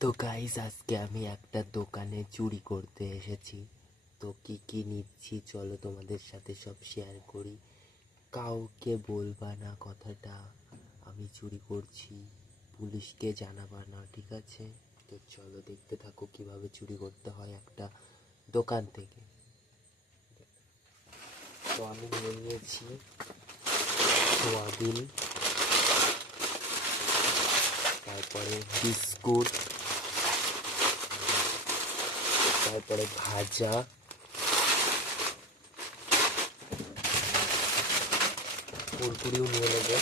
তো গাইস, আজকে আমি একটা দোকানে চুরি করতে এসেছি। তো কি নিচ্ছি চলো তোমাদের সাথে সব শেয়ার করি। কাউকে বলবা না কথাটা, আমি চুরি করছি, পুলিশকে জানাবা না, ঠিক আছে? তো চলো দেখতে থাকো কিভাবে চুরি করতে হয় একটা দোকান থেকে। তো আমি নিয়ে নিয়েছি সোয়াবিন, তারপরে বিস্কুট, তারপরে ভাজা, কুরকুরিও নিয়ে নেবো।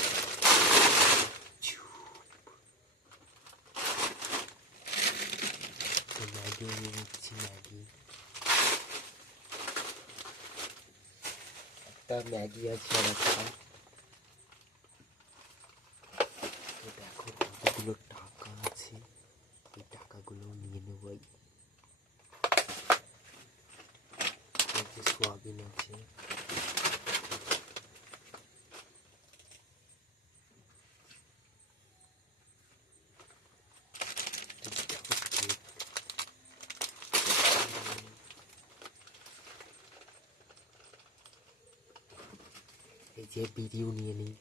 তো ম্যাগি নিয়ে নিচ্ছি, ম্যাগি, একটা ম্যাগি আছে আর একটা। তো দেখো কতগুলো টাকা আছে, এই টাকাগুলো নিয়ে নেবো। এই যে সোয়াবিন আছে, এই যে বিড়িও নিয়ে নিই।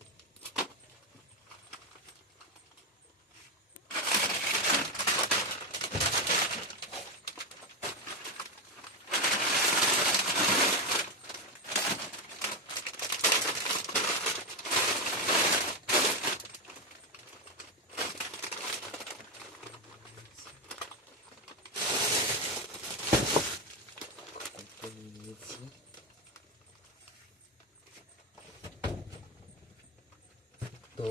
নিয়ে নিয়েছি। তো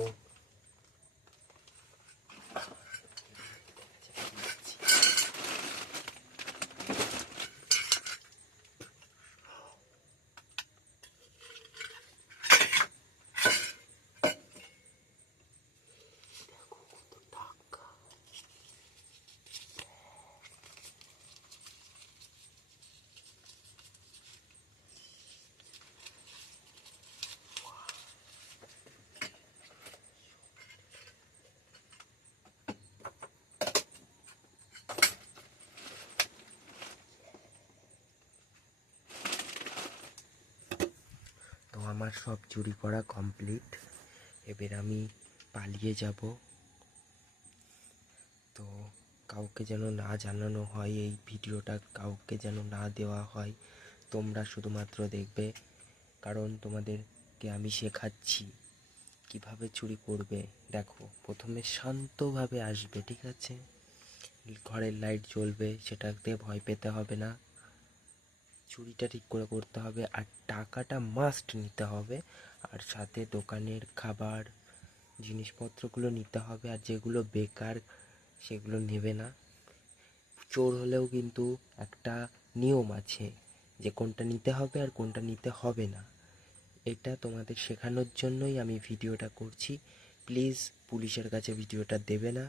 দেখো কত টাকা। তো আমার সব চুরি করা কমপ্লিট, এবার আমি পালিয়ে যাব। তো কাউকে যেন না জানানো হয়, এই ভিডিওটা কাউকে যেন না দেওয়া হয়। তোমরা শুধুমাত্র দেখবে, কারণ তোমাদেরকে আমি শেখাচ্ছি কিভাবে চুরি করবে। দেখো, প্রথমে শান্তভাবে আসবে, ঠিক আছে? ঘরের লাইট জ্বলবে, সেটাতে ভয় পেতে হবে না। চুরিটা ঠিক করে করতে হবে, আর টাকাটা মাস্ট নিতে হবে। আর সাথে দোকানের খাবার জিনিসপত্রগুলো নিতে হবে, আর যেগুলো বেকার সেগুলো নেবে না। চোর হলেও কিন্তু একটা নিয়ম আছে যে কোনটা নিতে হবে আর কোনটা নিতে হবে না। এটা তোমাদের শেখানোর জন্যই আমি ভিডিওটা করছি। প্লিজ পুলিশের কাছে ভিডিওটা দেবে না,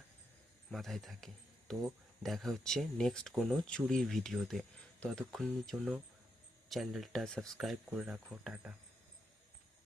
মাথায় থাকে। তো দেখা হচ্ছে নেক্সট কোনো চুরির ভিডিওতে। ততক্ষণের জন্য চ্যানেলটা সাবস্ক্রাইব করে রাখো। টাটা।